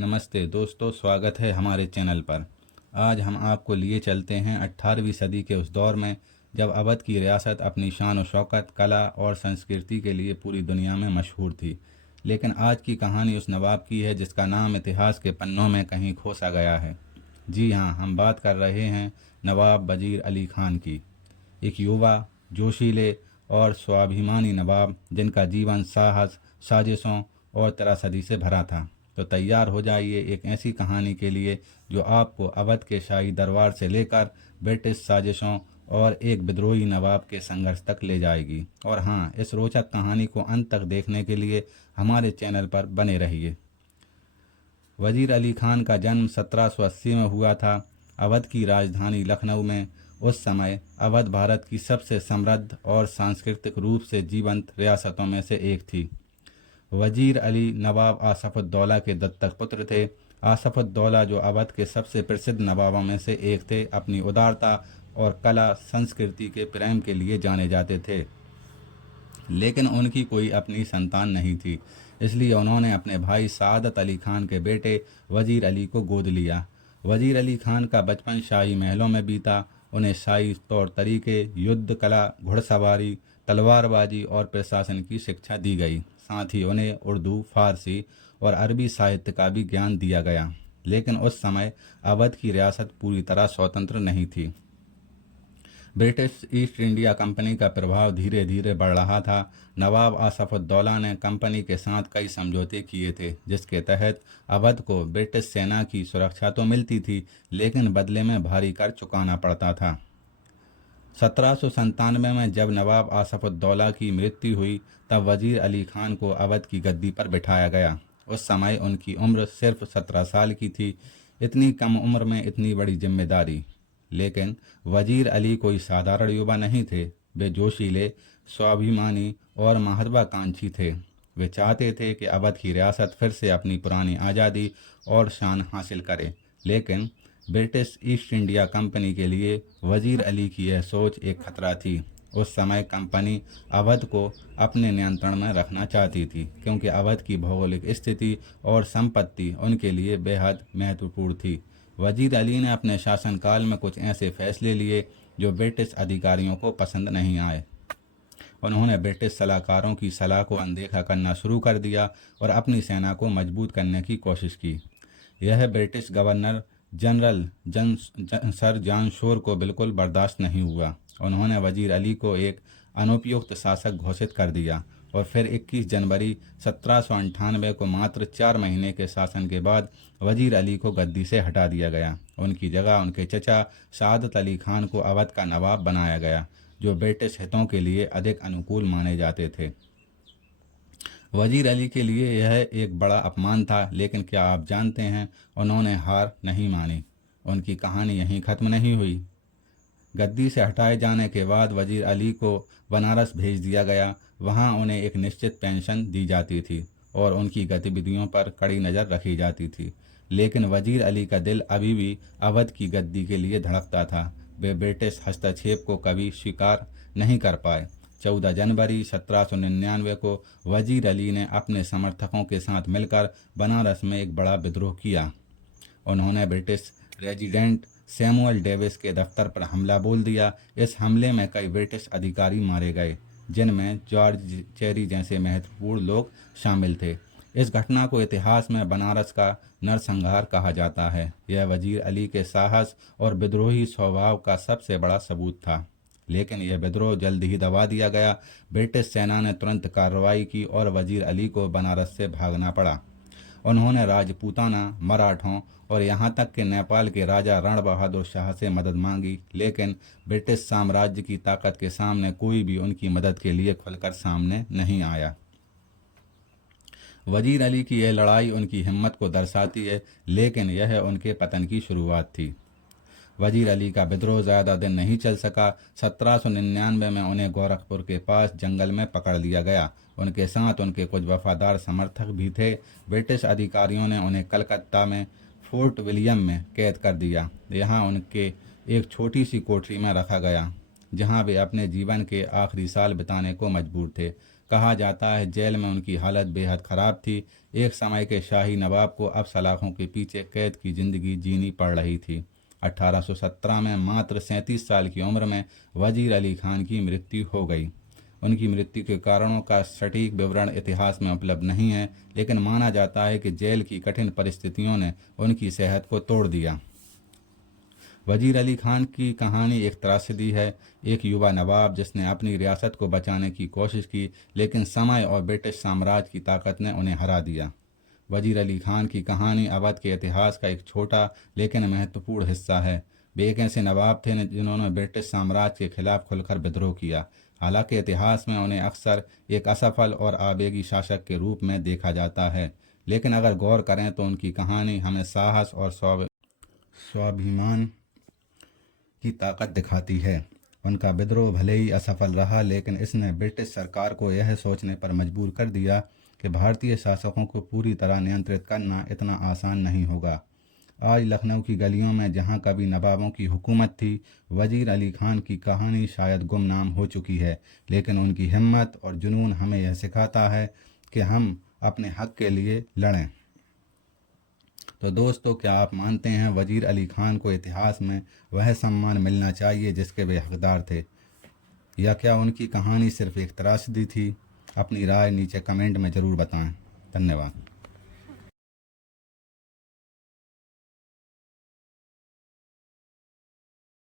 नमस्ते दोस्तों, स्वागत है हमारे चैनल पर। आज हम आपको लिए चलते हैं 18वीं सदी के उस दौर में जब अवध की रियासत अपनी शान और शौकत, कला और संस्कृति के लिए पूरी दुनिया में मशहूर थी। लेकिन आज की कहानी उस नवाब की है जिसका नाम इतिहास के पन्नों में कहीं खोसा गया है। जी हाँ, हम बात कर रहे हैं नवाब वजीर अली खान की। एक युवा, जोशीले और स्वाभिमानी नवाब जिनका जीवन साहस, साजिशों और त्रासदी से भरा था। तो तैयार हो जाइए एक ऐसी कहानी के लिए जो आपको अवध के शाही दरबार से लेकर ब्रिटिश साजिशों और एक विद्रोही नवाब के संघर्ष तक ले जाएगी। और हाँ, इस रोचक कहानी को अंत तक देखने के लिए हमारे चैनल पर बने रहिए। वजीर अली खान का जन्म 1780 में हुआ था, अवध की राजधानी लखनऊ में। उस समय अवध भारत की सबसे समृद्ध और सांस्कृतिक रूप से जीवंत रियासतों में से एक थी। वजीर अली नवाब आसफउद्दौला के दत्तक पुत्र थे। आसफउद्दौला, जो अवध के सबसे प्रसिद्ध नवाबों में से एक थे, अपनी उदारता और कला संस्कृति के प्रेम के लिए जाने जाते थे। लेकिन उनकी कोई अपनी संतान नहीं थी, इसलिए उन्होंने अपने भाई सादत अली खान के बेटे वजीर अली को गोद लिया। वजीर अली खान का बचपन शाही महलों में बीता। उन्हें शाही तौर तरीके, युद्ध कला, घुड़सवारी, तलवारबाजी और प्रशासन की शिक्षा दी गई। साथ ही उन्हें उर्दू, फारसी और अरबी साहित्य का भी ज्ञान दिया गया। लेकिन उस समय अवध की रियासत पूरी तरह स्वतंत्र नहीं थी। ब्रिटिश ईस्ट इंडिया कंपनी का प्रभाव धीरे धीरे बढ़ रहा था। नवाब आसफउद्दौला ने कंपनी के साथ कई समझौते किए थे, जिसके तहत अवध को ब्रिटिश सेना की सुरक्षा तो मिलती थी, लेकिन बदले में भारी कर चुकाना पड़ता था। 1797 में जब नवाब आसफउद्दौला की मृत्यु हुई, तब वजीर अली खान को अवध की गद्दी पर बिठाया गया। उस समय उनकी उम्र सिर्फ 17 साल की थी। इतनी कम उम्र में इतनी बड़ी जिम्मेदारी। लेकिन वजीर अली कोई साधारण युवा नहीं थे। वे जोशीले, स्वाभिमानी और महत्वाकांक्षी थे। वे चाहते थे कि अवध की रियासत फिर से अपनी पुरानी आज़ादी और शान हासिल करे। लेकिन ब्रिटिश ईस्ट इंडिया कंपनी के लिए वजीर अली की यह सोच एक खतरा थी। उस समय कंपनी अवध को अपने नियंत्रण में रखना चाहती थी, क्योंकि अवध की भौगोलिक स्थिति और संपत्ति उनके लिए बेहद महत्वपूर्ण थी। वजीर अली ने अपने शासनकाल में कुछ ऐसे फैसले लिए जो ब्रिटिश अधिकारियों को पसंद नहीं आए। उन्होंने ब्रिटिश सलाहकारों की सलाह को अनदेखा करना शुरू कर दिया और अपनी सेना को मजबूत करने की कोशिश की। यह British governor general sir John Shore को बिल्कुल बर्दाश्त नहीं हुआ। उन्होंने वजीर अली को एक अनुपयुक्त शासक घोषित कर दिया और फिर 21 जनवरी 1798 को मात्र 4 महीने के शासन के बाद वजीर अली को गद्दी से हटा दिया गया। उनकी जगह उनके चचा सादत अली खान को अवध का नवाब बनाया गया, जो ब्रिटिश हितों के लिए अधिक अनुकूल माने जाते थे। वजीर अली के लिए यह एक बड़ा अपमान था, लेकिन क्या आप जानते हैं, उन्होंने हार नहीं मानी। उनकी कहानी यहीं खत्म नहीं हुई। गद्दी से हटाए जाने के बाद वजीर अली को बनारस भेज दिया गया। वहां उन्हें एक निश्चित पेंशन दी जाती थी और उनकी गतिविधियों पर कड़ी नज़र रखी जाती थी। लेकिन वजीर अली का दिल अभी भी अवध की गद्दी के लिए धड़कता था। वे ब्रिटिश हस्तक्षेप को कभी स्वीकार नहीं कर पाए। 14 जनवरी 1799 को वजीर अली ने अपने समर्थकों के साथ मिलकर बनारस में एक बड़ा विद्रोह किया। उन्होंने ब्रिटिश रेजिडेंट सैमुअल डेविस के दफ्तर पर हमला बोल दिया। इस हमले में कई ब्रिटिश अधिकारी मारे गए, जिनमें जॉर्ज चेरी जैसे महत्वपूर्ण लोग शामिल थे। इस घटना को इतिहास में बनारस का नरसंहार कहा जाता है। यह वजीर अली के साहस और विद्रोही स्वभाव का सबसे बड़ा सबूत था। लेकिन यह विद्रोह जल्द ही दबा दिया गया। ब्रिटिश सेना ने तुरंत कार्रवाई की और वजीर अली को बनारस से भागना पड़ा। उन्होंने राजपूताना, मराठों और यहाँ तक कि नेपाल के राजा रण बहादुर शाह से मदद मांगी, लेकिन ब्रिटिश साम्राज्य की ताकत के सामने कोई भी उनकी मदद के लिए खुलकर सामने नहीं आया। वजीर अली की यह लड़ाई उनकी हिम्मत को दर्शाती है, लेकिन यह उनके पतन की शुरुआत थी। वजीर अली का विद्रोह ज़्यादा दिन नहीं चल सका। 1799 में उन्हें गोरखपुर के पास जंगल में पकड़ लिया गया। उनके साथ उनके कुछ वफादार समर्थक भी थे। ब्रिटिश अधिकारियों ने उन्हें कलकत्ता में फोर्ट विलियम में कैद कर दिया। यहाँ उनके एक छोटी सी कोठरी में रखा गया, जहाँ वे अपने जीवन के आखिरी साल बिताने को मजबूर थे। कहा जाता है जेल में उनकी हालत बेहद ख़राब थी। एक समय के शाही नवाब को अब सलाखों के पीछे कैद की ज़िंदगी जीनी पड़ रही थी। 1817 में मात्र 37 साल की उम्र में वजीर अली खान की मृत्यु हो गई। उनकी मृत्यु के कारणों का सटीक विवरण इतिहास में उपलब्ध नहीं है, लेकिन माना जाता है कि जेल की कठिन परिस्थितियों ने उनकी सेहत को तोड़ दिया। वजीर अली खान की कहानी एक त्रासदी है। एक युवा नवाब जिसने अपनी रियासत को बचाने की कोशिश की, लेकिन समय और ब्रिटिश साम्राज्य की ताकत ने उन्हें हरा दिया। वजीर अली खान की कहानी अवध के इतिहास का एक छोटा लेकिन महत्वपूर्ण हिस्सा है। वे एक ऐसे नवाब थे जिन्होंने ब्रिटिश साम्राज्य के खिलाफ खुलकर विद्रोह किया। हालांकि इतिहास में उन्हें अक्सर एक असफल और आवेगी शासक के रूप में देखा जाता है, लेकिन अगर गौर करें तो उनकी कहानी हमें साहस और स्वाभिमान की ताकत दिखाती है। उनका विद्रोह भले ही असफल रहा, लेकिन इसने ब्रिटिश सरकार को यह सोचने पर मजबूर कर दिया कि भारतीय शासकों को पूरी तरह नियंत्रित करना इतना आसान नहीं होगा। आज लखनऊ की गलियों में जहां कभी नवाबों की हुकूमत थी, वजीर अली खान की कहानी शायद गुमनाम हो चुकी है, लेकिन उनकी हिम्मत और जुनून हमें यह सिखाता है कि हम अपने हक के लिए लड़ें। तो दोस्तों, क्या आप मानते हैं वजीर अली खान को इतिहास में वह सम्मान मिलना चाहिए जिसके वे हकदार थे, या क्या उनकी कहानी सिर्फ एक त्रासदी थी? अपनी राय नीचे कमेंट में ज़रूर बताएं। धन्यवाद।